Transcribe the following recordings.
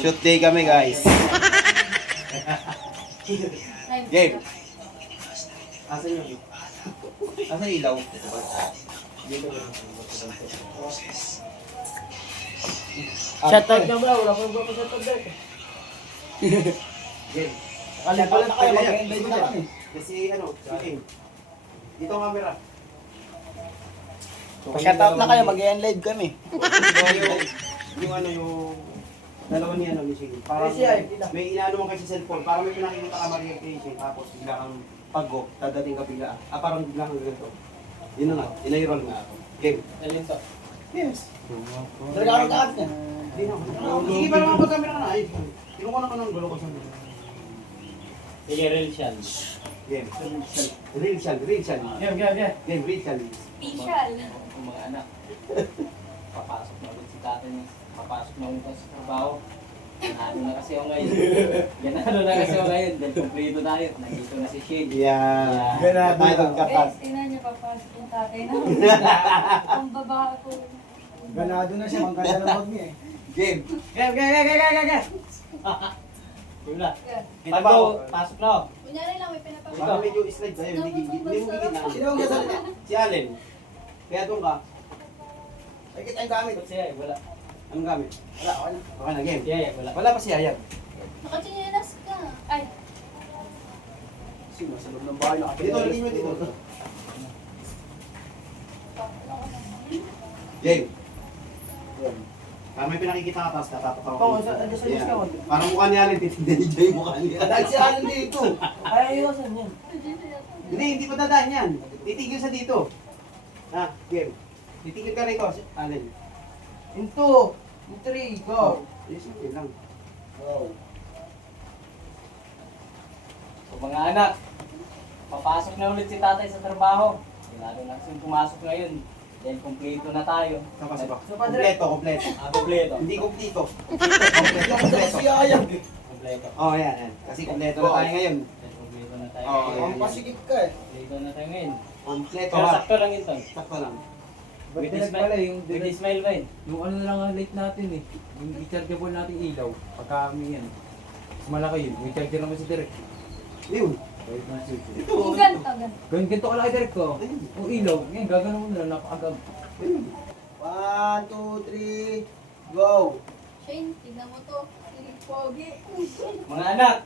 Shoot day kami guys. Game. Asan yung asan yung ilaw? Shoutout na bro, wala ko yung bro shoutout dito. Game. Nakalimutan na kayo, mag-end na kami. Kasi ano, game. Dito ang camera. Shoutout na kayo, mag-end live kami. Yung ano yung dalawa ni ano ni Shane. Parang may inaano mo kasi cellphone, parang may pinakikita ka Maria kay Shane, tapos bigla kang pag-go, dadating ka bigla. Parang bigla kang ganito. Yun na nga, inay-roll nga ako. Game. Alin to? Yes. Nagkakaroon ka niya. Hindi na. Sige pa naman pag-camera ka na. Ay, kinukuha na ka ng gulo ko sa mga. Sige, real siya. Game. Real shall. Game. Game, real shall. Official. Kung mga anak, papasok na ulit si tatay niya. Papasok na ulit sa trabaho. Ganado na kasi ako ngayon. Dahil kumplito tayo. Nandito na si Shane. Yeah. Ganado Tayo na. magkatas. Guys, tingnan niyo papasok yung tatay na. Ang baba ko. Ganado na siya. Ang ganda ng huwag niya eh. Game. Game! Wala. Pasok na ako. Kunyari lang, may pinapakita. Baka medyo slide tayo, hindi mo gigit na. Sino ang gasalita? Si Allen. Kaya doon ka. Ay, kita yung gamit. Siya wala. Anong gamit? Wala, wala. Okay na, game. Siya wala. Wala pa si Ayag. Nakachinelas ka. Ay, Sino? Sa loob ng bahay. Dito, lagyan mo dito. Game. Parang may pinakikita ka tapos natatawa Oo, sa yes ka. Parang mukha ni Allen, titignan ni Joy mukha niya. Dahil si Alan dito. Ay, ayun, yan? Hindi pa dadaan yan. Titigil sa dito. Game. Titigil ka rito, Allen. In 2, in 3, go. Yes, okay lang. Go. So mga anak, papasok na ulit si tatay sa trabaho. Lalo na kasi pumasok ngayon. Dahil kumpleto na tayo. Sapa. Kompleto. Kumpleto. Hindi kompleto. Kompleto. Kumpleto. Oh, yan. Kasi kompleto na tayo ngayon. Dahil kumpleto na tayo. Oo, ngayon. yan. Pasikip ka eh. Kumpleto na tayo ngayon. Kompleto Pero ha. sakto lang yun, Tol. Sakto lang. With the smile, with the smile ba yun? Yung ano na lang ang light natin eh. Yung rechargeable natin ilaw. Pagka kami yan. Mas malaki yun. May charger naman si Direk. Yun. Kahit na switch. Ito. yung ganito. Ganito kalaki Direk ko. Yung ilaw. Ngayon gagano'n mo na lang. Napakagab. 1, 2, 3, go! Shane, tignan mo to. Piling pogi. Mga anak,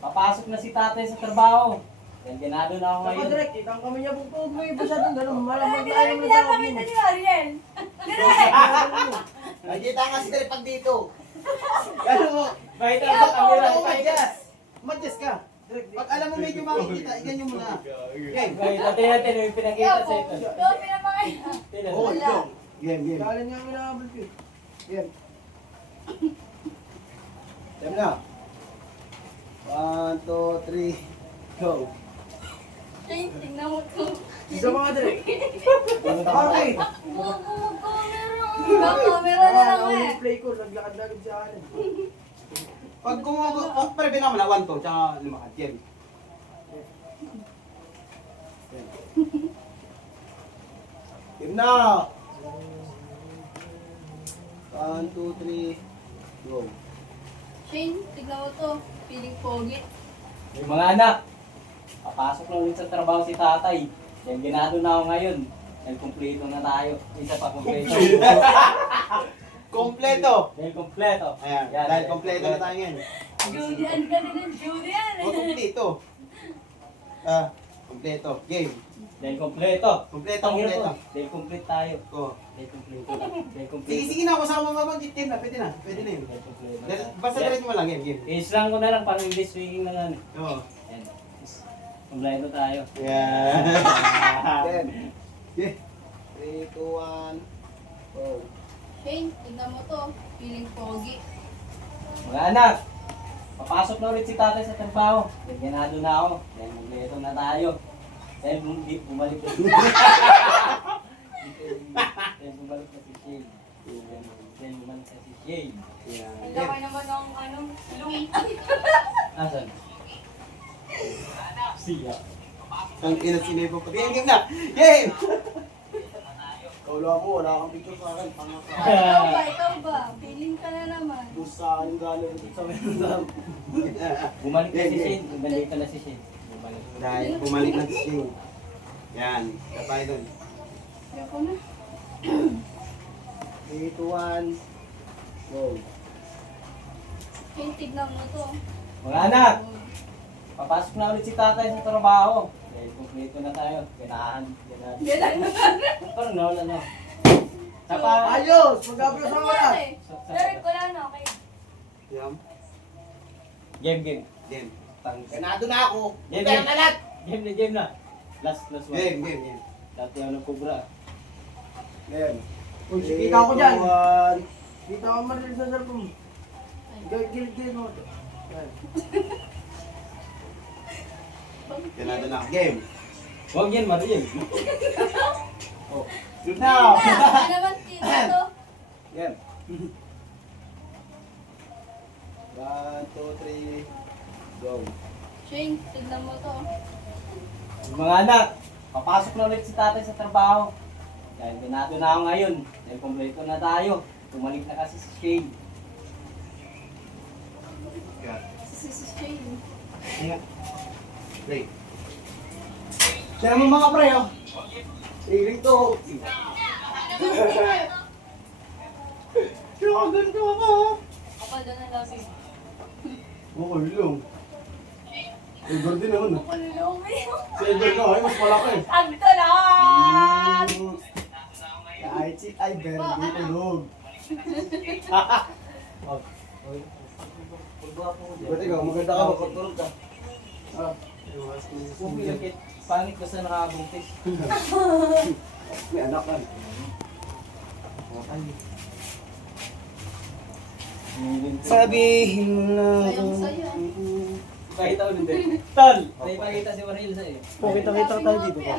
papasok na si tatay sa trabaho. Dahil ganado na ako ngayon. Direk, itang kami niya bukod mo yung basa doon, gano'n, malamang Ay, tayo mo sa pinapakita ni Ariel. Direk! Nakikita nga si Direk pag dito. Ano mo? Bakit Kaya ang po, camera? Umadjust. Umadjust ka. Pag alam mo medyo makikita, iganyan mo na. Game. Bakit natin yung pinakita Kaya sa po, ito? ito pinapakita. Tingnan. Oo, ito. Game. Galing niya ang minabal ko. Time na. 1, 2, 3, go. Shane, tignan mo to. Isa mga direk. Okay. Camera na lang Ang eh. play ko, naglakad-lagad sa akin. Pag kumuha, pare binama na 1 to, tsaka lumakad. Game. Game na. 1, 2, 3, go. Shane, tignan mo to. Piling pogi. Yung mga anak, papasok na ulit sa trabaho si tatay. Dahil ganado na ako ngayon. Dahil kumpleto na tayo. Isa pa kumpleto. Kompleto. Dahil kumpleto. Ayan, Yan, dahil kompleto na tayo ngayon. Julian ka din ng Julian O, kompleto. Kompleto. Game. Dahil kumpleto. Kompleto, Ang hirap kompleto. po. Dahil complete tayo. Oh. Dahil kumpleto na. Dahil kumpleto. Sige na, kasama mo mabanggit game na. Pwede na. Pwede na yun. Dahil kumpleto. Basta diretso mo lang, game. I-slang ko na lang parang English speaking na lang. Oo. Yan. Kumpleto tayo. Yeah. Yan. Yeah. 3, 2, 1, go. Shane, tignan mo to. Piling pogi. Mga anak, papasok na ulit si tatay sa trabaho. Dahil ganado na ako. Dahil kumpleto na tayo. Dahil bumalik na si Dahil bumalik na si Shane. Dahil bumalik na si Shane. Ang laki naman ng ano, loom. Asan? Siya. Ang ina sinebo ko. Game na. Game. Kaulo ako, wala akong picture sa akin. Ikaw ba? Piling ka na naman. Pusa yung gano'n sa meron. Bumalik na si Yeah, yeah. Shane. Nandito na si Shane. Bumalik. Dahil bumalik na si Shane. Yan. Kapay doon. Ayoko na. 3, 2, 1. Go. Shane, tignan mo to. Mga anak! Papasok na ulit si tatay sa trabaho. Dahil kumpleto na tayo. Ganahan. Ganun na. Parang nawala na. Saka, Ayos! Mag-abro sa wala. Direct ko lang, okay. Yan. game. Game. Ganado na ako. Game, Kaya game. kalat! Game na. Last one. Game. Dati ako ng kubra. Game. Uy, kita ko dyan. Kita ko maril sa cellphone. Gilid mo. Yan. Ganado na. Game. Huwag yan, Mariel. Oh. Shoot Now! now! Ano naman dito to? Game. 1, 2, 3. Go. Shane, tignan mo to. Mga anak, papasok na ulit si tatay sa trabaho. Dahil binado na ako ngayon. Dahil kumpleto na tayo. Tumalik na kasi si Shane. Got. Si Shane. Ingat. Play. Kaya mo mga pre, oh. Iring to. Ganito ako. Kapal doon ang labi. Okay lang. Silver din naman. Kapal lumi. Silver ka, ay mas malaki. Agto lang! Kahit si ay very good tulog. Ba't ikaw, maganda ka, magpatulog ka. Kung pinakit, pangit basta nakabuntis. May anak ka. Sabihin mo na. Sayang sa'yo. Ipakita ko din. Tol! May ipakita si Mariel sa'yo. Kita tayo dito pa.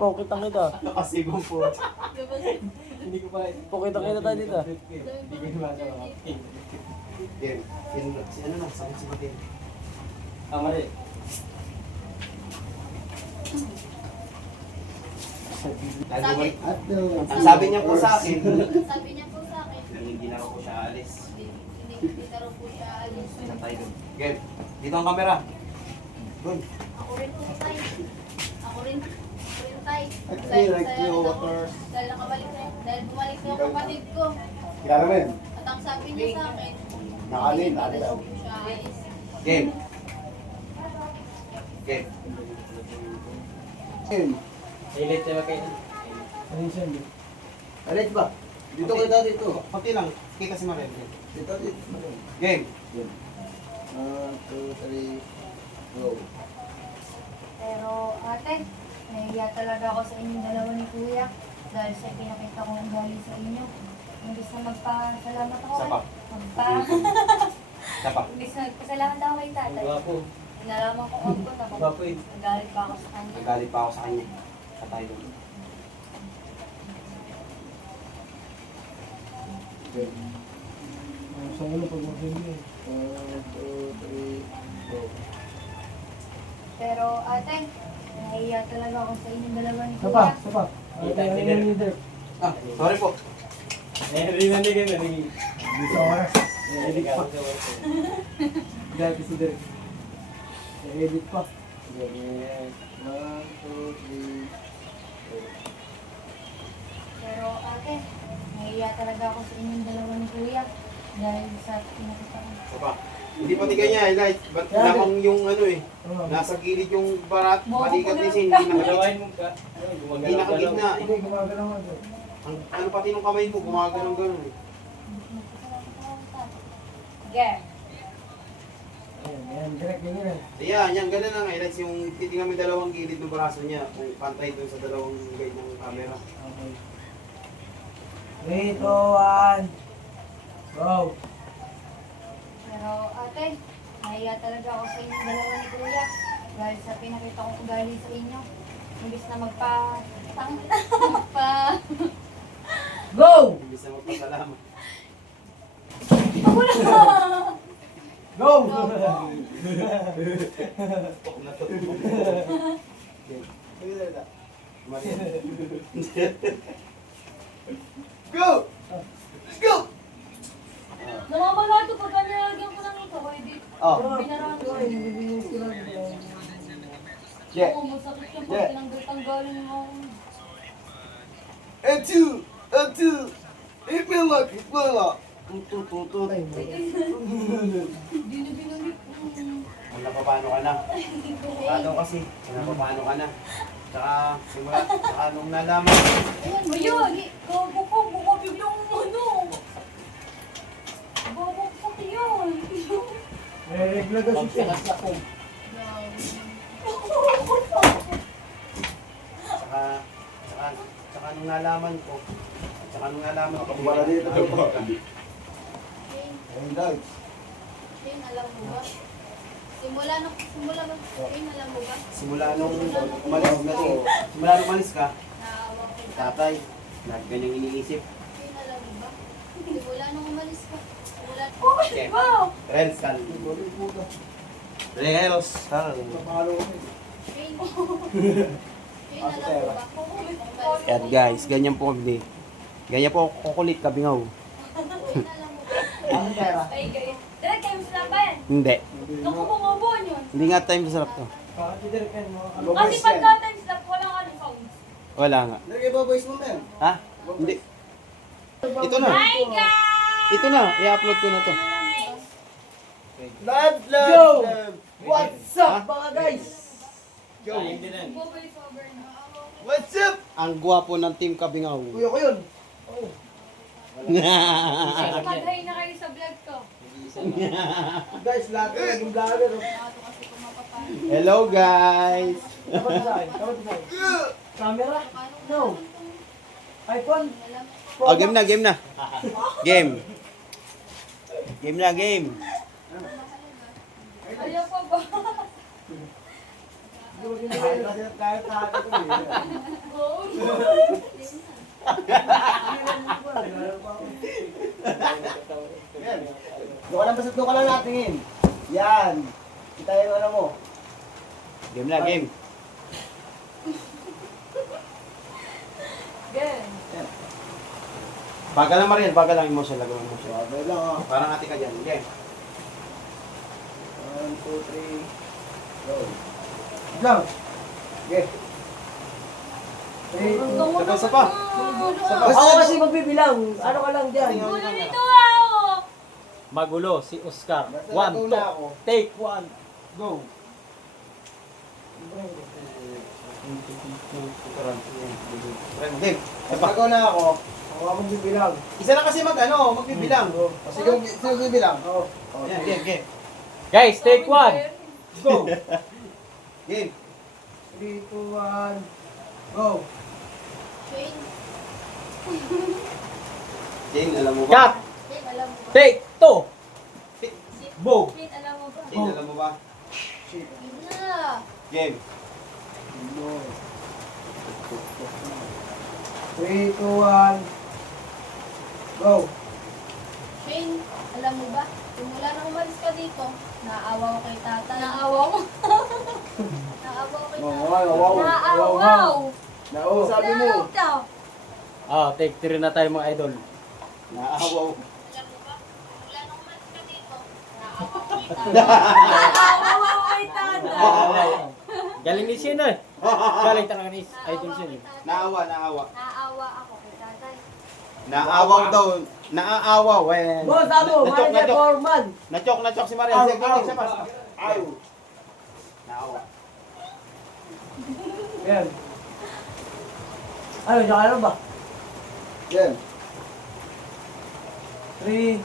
Kita. Nakasigong po. Diba? Hindi ko pa. Kita tayo dito. Hindi ko gumagawa. Game. Si ano na, sakit si Matin. Ah, Mariel. Ang sabi niya po sa akin, Sabi niya po sa akin, hindi na raw po siya alis. hindi na raw po siya alis. Sa tayo doon. Game. Dito ang camera. Doon. Ako rin po tay. Ako rin tay. I like Saya you, rin ako. water. Dahil nakabalik na, dahil bumalik na yung kapatid ko. Kilala mo yun? At ang sabi niya sa akin, Nakalin, hindi na nakalin. daw po siya alis. Game. Game. Hilit na ba kayo? Alit ba? Dito kita dito. Pati lang. Kita si Mariel. Dito. Game. 1, 2, 3, go. Pero ate, nahiya talaga ako sa inyong dalawa ni Kuya dahil sa pinakita ko ng galing sa inyo. Imbis na magpasalamat ako Isa pa. Isa pa. Imbis na magpasalamat ako kay tatay. Gwapo. Nalaman ko ako na Gwapo eh. nagalit pa ako sa kanya. Nagalit pa ako sa kanya. Sa tayo doon. Sa ulo pag mag-hindi. 1, 2, 3, go. Pero ate, nahiya talaga ako sa inyong dalawa ni Sapa. Kuya. Ah, sorry po. Hindi na. Dito oras. Hindi ka. Dahil si Derek. Edit pa. 1, 2, 3, Pero ate, nahiya talaga ako sa inyong dalawa ni Kuya dahil sa pinakita ko. Sapa. Hindi pati kanya, highlight. Ba't lamang yung ano eh. Nasa gilid yung barat, balikat ni Sin, hindi nakagit. Malawain mo ka. Hindi nakagitna. Hindi, gumagalaw nga doon. Ano pati nung kamay mo, gumagano'ng gano'n eh. Yeah. Ayan, direct ganyan. Ayan, yan, ganun ang highlights yung titingnan mo yung dalawang gilid ng braso niya kung pantay doon sa dalawang guide ng camera. Okay. 3, 2, 1. Go. Pero ate, nahiya talaga ako sa inyong dalawa ni Kuya dahil sa pinakita kong ugali sa inyo. Imbis na Go! Imbis na magpasalamat. Go! Tok na to. Mariel. Go! Let's go! Namamalato pagka nilagyan ko ng ito, hindi. Oh. Binarahan ko. Yeah. Oo, masakit yung Yeah. pag tinanggal-tanggalin mo. Atu! Ipilak! Tututut. Hindi na binalik. Napapano ka na? Paano kasi? Napapano ka na? Tsaka, simula, tsaka nung nalaman. Ayun! Buko biglang ano. Babagsak yun. Regla kasi siya. Tsaka nung nalaman ko. Tsaka nung nalaman ko. Para dito. Shane, Shane, alam mo ba? Simula ba? Shane, alam mo ba? Simula nung umalis ka, Naawa ko. tatay, ganyang iniisip. Shane, alam mo ba? Simula nung umalis ka. Simula. Okay. Wow! Relsal. Relsal. Papalo ko. Shane. Shane, alam mo ba? Yan guys, ganyan po kami. Ganyan po kukulit kabingaw. Shane, alam mo ba? Ang pera. Ay, guys. Tara, kayo sila ba yan? Hindi. Naku, bumabon yun. Hindi nga time sa sarap to. Kasi pagka time slap, walang ano sounds. Wala nga. Lagay ba voice mo, men? Ha? Hindi. Ito na. Hi, guys! Ito na. I-upload ko na to. Love, love, Yo! love. What's up, mga guys? Yo. Voice over na. What's up? Ang gwapo ng team kabingaw. Kuya ko yun. Mag-hi na kayo sa vlog ko. Guys, lahat ko naging vlogger. Ako kasi kung mapapano. Hello guys. Camera? No. iPhone? Oh, game na, game na. Game. Game na, game. Ayaw pa ba? Doon lang basta doon ka lang natingin. Yan. Kita yung ano mo. Game na, game. Gan. Bagal lang Mariel, bagal lang emotion, lagawin mo siya. Sabay lang ah. Parang ate ka dyan. Game. 1, 2, 3. Go. Lang. Okay. Isa pa. Ako kasi magbibilang. Ano ka lang dyan? Gulo nito ah! Magulo si Oscar. Nasa 1, natuna ako. 2, take 1. Go. Game. Pag na ako, ako ang magbibilang. Isa na kasi magbibilang. Sige, sino bibilang? Oo. Yan, game, game. Guys, take 1. Go. Game. 3, 2, 1. Go. Shane, Game, alam mo ba? Cut. Shane, alam mo ba? Take 2. Boom. Shane, alam mo ba? Game, alam mo ba? Shit. Game na. Game. 3, 2, 1. Go. Shane, alam mo ba? Simula nang umalis ka dito, naawa ko kay tata. Naawa mo? Naawa ko kay tata. Wow. Naawaw! Nao, sabi mo. Naawaw! Ah, take 3 na tayo mga idol. Naawaw. Alam mo ba? Simula nang umalis ka dito, naawa ko kay tata. Naawa ko kay tata. Galing ni Sino eh. Galing talaga ni idol Sino eh. Naawa. Naawa ako kay tatay. Naawaw daw. Naaawaw. Eh. Boss, ano? Manager Foreman. Nachok si Mariel. Sige, game, siya pa. Ayaw. Naawa. Yan. Ano, saka ano ba? Yan. 3,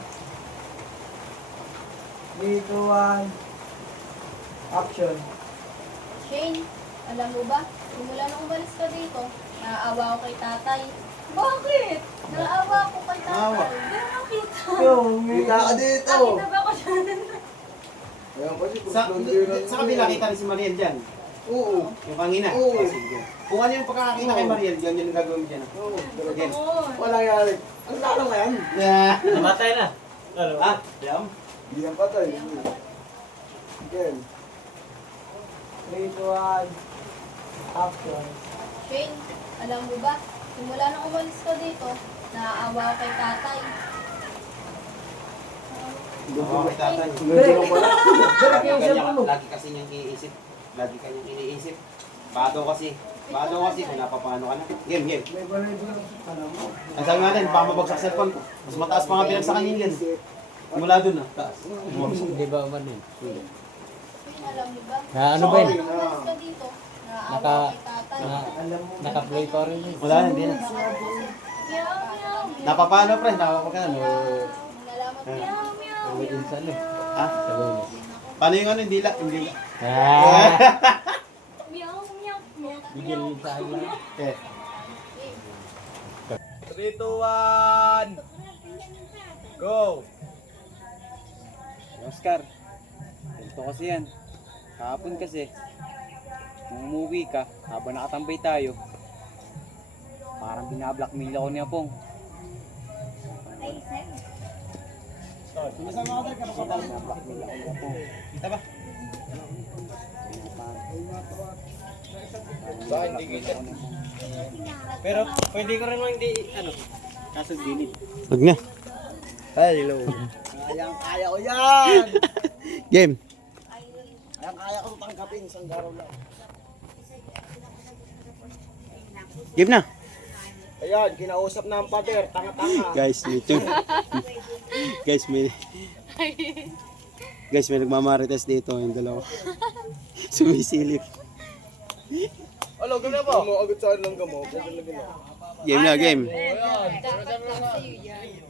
2, 1. Action. Shane, alam mo ba? Simula nang umalis ka dito, naawa ko kay tatay. Bakit? Naawa ko kay Naawa. tatay. Ganun ang kita. Yung, kita ka dito. Nakita ba ko dyan? Ayan pa si Sa kabila kita ni si Mariel dyan. Oo. Yung kanina. Oo. Oh, sige. Kung ano yung pagkakakita kay Mariel, yan yung gagawin mo dyan. Oo. Again. Oo. Wala yan. Ang lalo nga yan. Yeah. Namatay na. Ano? Ah, yam. Hindi yan patay. Again. 3, 2, 1. Action. Shane, alam mo ba? Simula nang umalis ka dito, naawa ko kay tatay. Oo, kay tatay. Direk yung Ganyan, cellphone mo. lagi kasi niyang iniisip. Lagi kanyang iniisip. Bado kasi. Kung napapano ka na. Game. May balay ba lang sa tanong mo? Ang sabi natin, baka mabagsak cellphone ko. Mas mataas pa nga binagsakan niya yan. Mula dun ah, taas. Di ba man yun? Alam niyo ba? Ano ba yun? Anong oras ka dito? Naawa Naka- kay tatay. Alam mo. Naka-play pa rin yun. Wala, hindi na. Meow, meow, meow. Napapano pre, napapagano. Nalaman, meow, meow, Sabi din sa ano. Ha? Sa lunes. Paano yung ano, hindi la. Ah! meow, meow, meow, Bigyan meow. yun sa akin. Okay. 3, 2, 1. Go! Oscar, ganito kasi yan. Kahapon kasi, nung umuwi ka, habang nakatambay tayo, parang binablockmail ako ni Apong. Ay, Sam. Pinasama ka tayo kapag Binablockmail ako ni Apong. Kita ba? Ba, hindi kita. Pero pwede ko rin hindi, kaso dinit. Huwag na. Hello. Kaya ko yan! Game. Kaya ko tangkapin, isang garaw lang. Game na. Ayan, kinausap na ang pader, tanga-tanga. Guys, may Guys, may nagmamarites dito yung dalawa. Sumisilip. Alo, gano'n ba? Umuagot sa lang gamo. Game na, game. Dapat lang sa'yo yan.